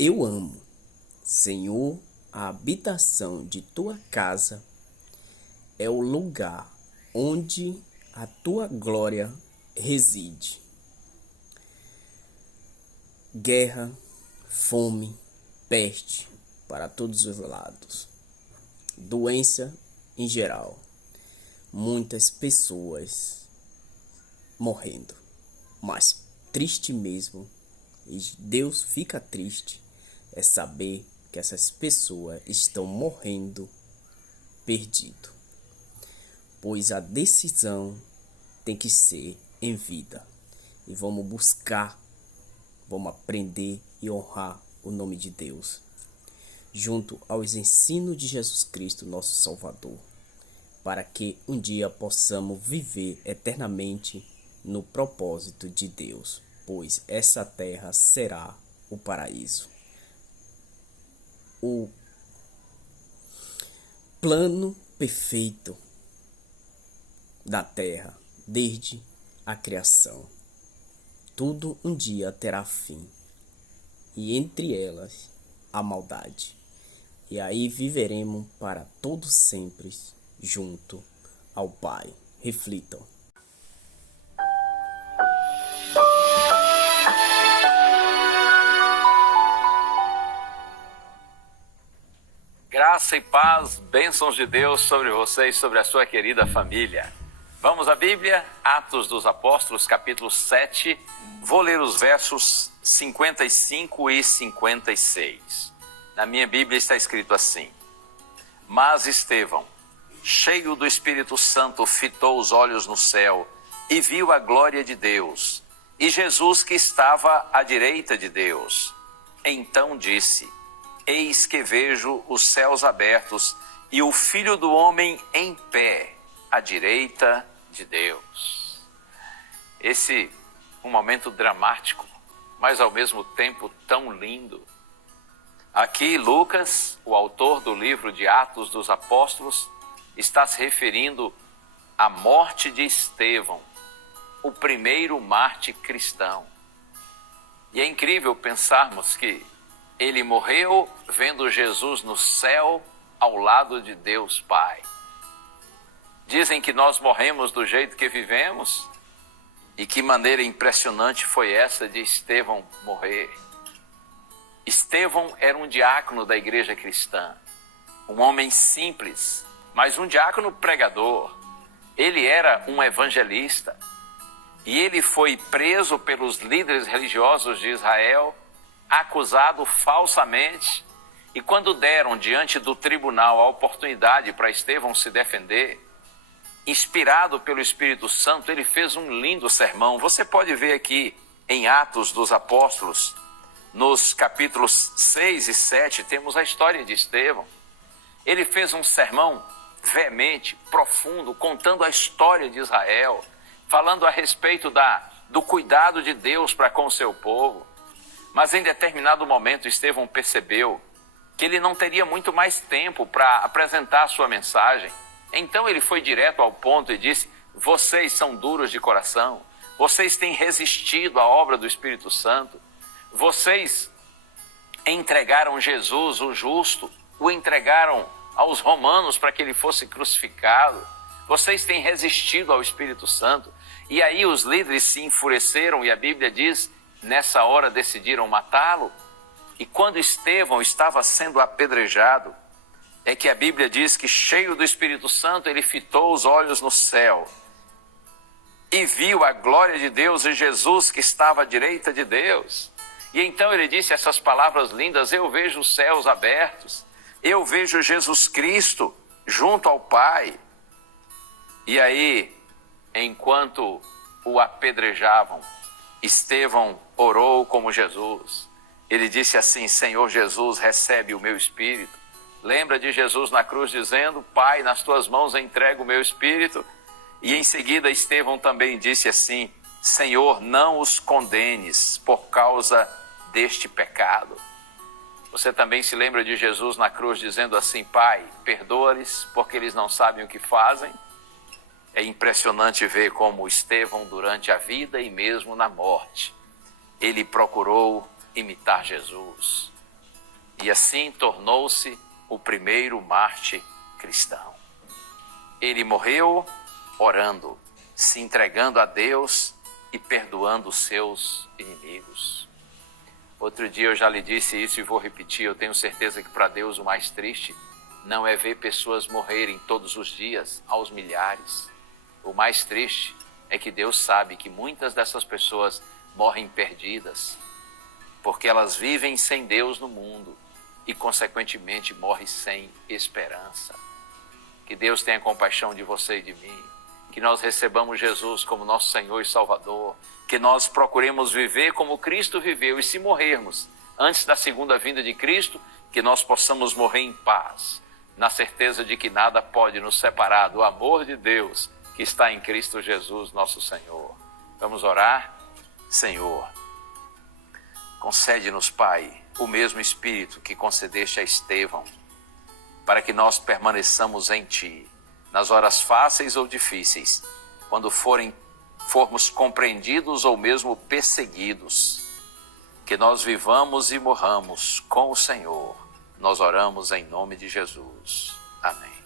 Eu amo, Senhor, a habitação de tua casa é o lugar onde a tua glória reside. Guerra, fome, peste para todos os lados, doença em geral, muitas pessoas morrendo, mas triste mesmo, e Deus fica triste é saber que essas pessoas estão morrendo perdido, pois a decisão tem que ser em vida, e vamos buscar, vamos aprender e honrar o nome de Deus, junto aos ensinos de Jesus Cristo, nosso Salvador, para que um dia possamos viver eternamente no propósito de Deus, pois essa terra será o paraíso. O plano perfeito da terra, desde a criação. Tudo um dia terá fim, e entre elas a maldade. E aí viveremos para todo sempre junto ao Pai. Reflitam. Graça e paz, bênçãos de Deus sobre você e sobre a sua querida família. Vamos à Bíblia, Atos dos Apóstolos, capítulo 7. Vou ler os versos 55 e 56. Na minha Bíblia está escrito assim: Mas Estevão, cheio do Espírito Santo, fitou os olhos no céu e viu a glória de Deus, e Jesus que estava à direita de Deus. Então disse: Eis que vejo os céus abertos e o Filho do Homem em pé, à direita de Deus. Esse um momento dramático, mas ao mesmo tempo tão lindo. Aqui Lucas, o autor do livro de Atos dos Apóstolos, está se referindo à morte de Estevão, o primeiro mártir cristão. E é incrível pensarmos que ele morreu vendo Jesus no céu ao lado de Deus Pai. Dizem que nós morremos do jeito que vivemos, e que maneira impressionante foi essa de Estevão morrer. Estevão era um diácono da igreja cristã, um homem simples, mas um diácono pregador. Ele era um evangelista, e ele foi preso pelos líderes religiosos de Israel, acusado falsamente, e quando deram diante do tribunal a oportunidade para Estevão se defender, inspirado pelo Espírito Santo, ele fez um lindo sermão. Você pode ver aqui em Atos dos Apóstolos, nos capítulos 6 e 7, temos a história de Estevão. Ele fez um sermão veemente, profundo, contando a história de Israel, falando a respeito do cuidado de Deus para com o seu povo. Mas em determinado momento Estevão percebeu que ele não teria muito mais tempo para apresentar a sua mensagem. Então ele foi direto ao ponto e disse: vocês são duros de coração, vocês têm resistido à obra do Espírito Santo, vocês entregaram Jesus, o justo, o entregaram aos romanos para que ele fosse crucificado, vocês têm resistido ao Espírito Santo. E aí os líderes se enfureceram e a Bíblia diz, nessa hora decidiram matá-lo. E quando Estevão estava sendo apedrejado, é que a Bíblia diz que, cheio do Espírito Santo, ele fitou os olhos no céu e viu a glória de Deus e Jesus que estava à direita de Deus. E então ele disse essas palavras lindas: eu vejo os céus abertos, eu vejo Jesus Cristo junto ao Pai. E aí, enquanto o apedrejavam, Estevão orou como Jesus. Ele disse assim: Senhor Jesus, recebe o meu espírito. Lembra de Jesus na cruz dizendo: Pai, nas tuas mãos entrego o meu espírito. E em seguida Estevão também disse assim: Senhor, não os condenes por causa deste pecado. Você também se lembra de Jesus na cruz dizendo assim: Pai, perdoa-lhes porque eles não sabem o que fazem. É impressionante ver como Estevão, durante a vida e mesmo na morte, ele procurou imitar Jesus. e assim tornou-se o primeiro mártir cristão. Ele morreu orando, se entregando a Deus e perdoando os seus inimigos. Outro dia eu já lhe disse isso e vou repetir, eu tenho certeza que para Deus o mais triste não é ver pessoas morrerem todos os dias, aos milhares. O mais triste é que Deus sabe que muitas dessas pessoas morrem perdidas, porque elas vivem sem Deus no mundo e, consequentemente, morrem sem esperança. Que Deus tenha compaixão de você e de mim, que nós recebamos Jesus como nosso Senhor e Salvador, que nós procuremos viver como Cristo viveu e, se morrermos antes da segunda vinda de Cristo, que nós possamos morrer em paz, na certeza de que nada pode nos separar do amor de Deus que está em Cristo Jesus, nosso Senhor. Vamos orar? Senhor, concede-nos, Pai, o mesmo Espírito que concedeste a Estevão, para que nós permaneçamos em Ti, nas horas fáceis ou difíceis, quando formos compreendidos ou mesmo perseguidos, que nós vivamos e morramos com o Senhor. Nós oramos em nome de Jesus. Amém.